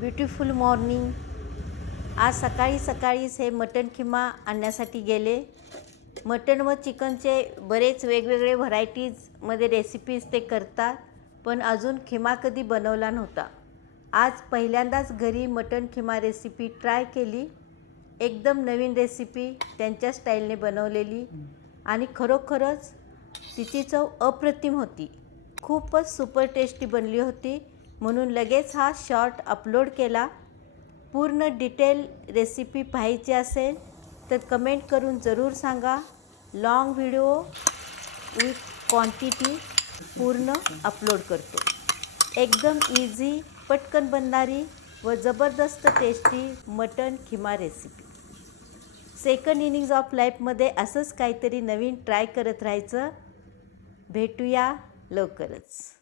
Beautiful morning. आज सकाळीच हे मटण किमा आणण्यासाठी गेले. मटण व चिकनचे बरेच वेगवेगळे व्हरायटीजमध्ये रेसिपीज ते करतात, पण अजून खिमा कधी बनवला नव्हता. आज पहिल्यांदाच घरी मटण खिमा रेसिपी ट्राय केली. एकदम नवीन रेसिपी त्यांच्या स्टाईलने बनवलेली आणि खरोखरच तिची चव अप्रतिम होती. खूपच सुपर टेस्टी बनली होती, म्हणून लगेच हा शॉर्ट अपलोड केला. पूर्ण डिटेल रेसिपी पाहायची असेल तर कमेंट करून ज़रूर सांगा. लॉंग व्हिडिओ विथ क्वांटिटी पूर्ण अपलोड करतो. एकदम इझी, पटकन बनणारी व ज़बरदस्त tasty mutton keema recipe. Second innings of लाईफमध्ये असंच काहीतरी नवीन ट्राय करत राहायचं. भेटूया लवकरच.